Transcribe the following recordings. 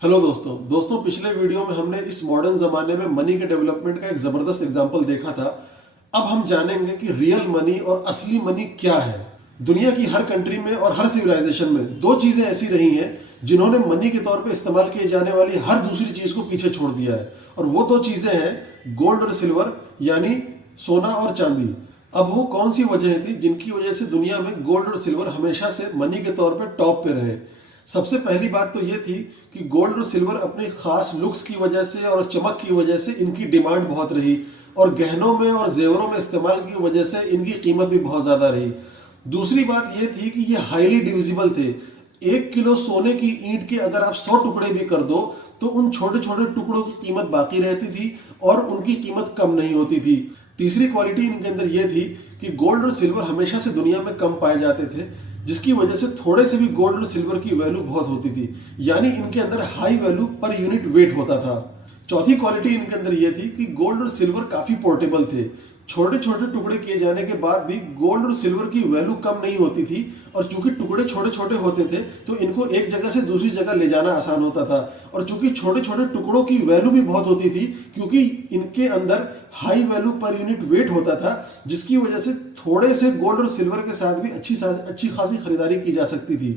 Hello दोस्तों पिछले video में हमने इस मॉडर्न जमाने में मनी के डेवलपमेंट का एक जबरदस्त एग्जांपल देखा था। अब हम जानेंगे कि रियल मनी और असली मनी क्या है। दुनिया की हर कंट्री में और हर सिविलाइजेशन में दो चीजें ऐसी रही हैं जिन्होंने मनी के तौर पे इस्तेमाल किए जाने वाली हर दूसरी चीज को पीछे छोड़ दिया है, और वो दो चीजें हैं गोल्ड और सिल्वर, यानी सोना और चांदी। अब वो कौन सी वजह थी जिनकी वजह से दुनिया में गोल्ड और सिल्वर हमेशा से मनी के तौर पे टॉप पे रहे। सबसे पहली बात तो ये थी कि गोल्ड और सिल्वर अपनी खास लुक्स की वजह से और चमक की वजह से इनकी डिमांड बहुत रही, और गहनों में और जेवरों में इस्तेमाल की वजह से इनकी कीमत भी बहुत ज़्यादा रही। दूसरी बात ये थी कि ये हाईली डिविजिबल थे। 1 किलो सोने की ईंट के अगर आप 100 टुकड़े भी कर दो तो उन छोटे छोटे टुकड़ों की कीमत बाकी रहती थी और उनकी कीमत कम नहीं होती थी। तीसरी क्वालिटी इनके अंदर ये थी कि गोल्ड और सिल्वर हमेशा से दुनिया में कम पाए जाते थे, जिसकी वजह से थोड़े से भी गोल्ड और सिल्वर की वैल्यू बहुत होती थी, यानी इनके अंदर high value per unit weight होता था। चौथी क्वालिटी इनके अंदर यह थी कि गोल्ड और सिल्वर काफी पोर्टेबल थे। छोटे छोटे टुकड़े किए जाने के बाद भी गोल्ड और सिल्वर की वैल्यू कम नहीं होती थी, और चूंकि टुकड़े छोटे छोटे होते थे तो इनको एक जगह से दूसरी जगह ले जाना आसान होता था। और चूंकि छोटे छोटे टुकड़ों की वैल्यू भी बहुत होती थी, क्योंकि इनके अंदर high value per unit weight होता था, जिसकी वजह से थोड़े से गोल्ड और सिल्वर के साथ भी अच्छी खासी खरीदारी की जा सकती थी।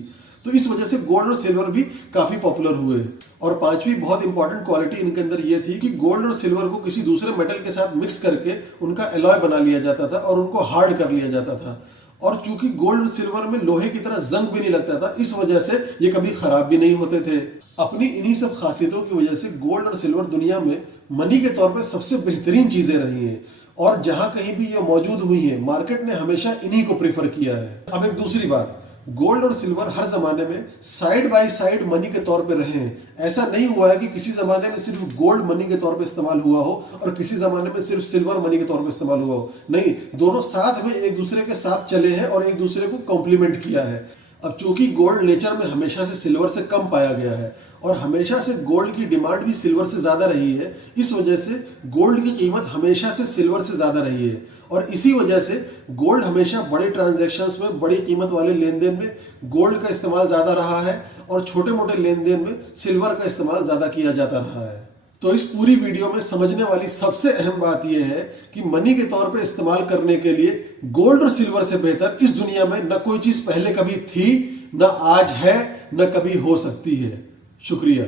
तो इस वजह से गोल्ड और सिल्वर भी काफी पॉपुलर हुए। और पांचवी बहुत इंपॉर्टेंट क्वालिटी इनके अंदर यह थी कि गोल्ड और सिल्वर को किसी दूसरे मेटल के साथ मिक्स करके उनका एलॉय बना लिया जाता था और उनको हार्ड कर लिया जाता था। और चूंकि गोल्ड और सिल्वर में लोहे की तरह जंग भी नहीं लगता था, इस वजह से ये कभी खराब भी नहीं होते थे। अपनी इन्हीं सब खासियतों की वजह से गोल्ड और सिल्वर दुनिया में मनी के तौर पर सबसे बेहतरीन चीजें रही हैं, और जहां कहीं भी ये मौजूद हुई है मार्केट ने हमेशा इन्हीं को प्रेफर किया है। अब एक दूसरी बात, गोल्ड और सिल्वर हर जमाने में साइड बाय साइड मनी के तौर पे रहे हैं। ऐसा नहीं हुआ है कि किसी जमाने में सिर्फ गोल्ड मनी के तौर पे इस्तेमाल हुआ हो और किसी जमाने में सिर्फ सिल्वर मनी के तौर पे इस्तेमाल हुआ हो। नहीं, दोनों साथ में एक दूसरे के साथ चले हैं और एक दूसरे को कॉम्प्लीमेंट किया है। अब चूंकि गोल्ड नेचर में हमेशा से सिल्वर से कम पाया गया है और हमेशा से गोल्ड की डिमांड भी सिल्वर से ज्यादा रही है, इस वजह से गोल्ड की कीमत हमेशा से सिल्वर से ज्यादा रही है। और इसी वजह से गोल्ड हमेशा बड़े ट्रांजैक्शंस में, बड़ी कीमत वाले लेन देन में गोल्ड का इस्तेमाल ज्यादा रहा है, और छोटे मोटे लेन देन में सिल्वर का इस्तेमाल ज्यादा किया जाता रहा है। तो इस पूरी वीडियो में समझने वाली सबसे अहम बात यह है कि मनी के तौर पे इस्तेमाल करने के लिए गोल्ड और सिल्वर से बेहतर इस दुनिया में न कोई चीज पहले कभी थी, न आज है, न कभी हो सकती है। शुक्रिया।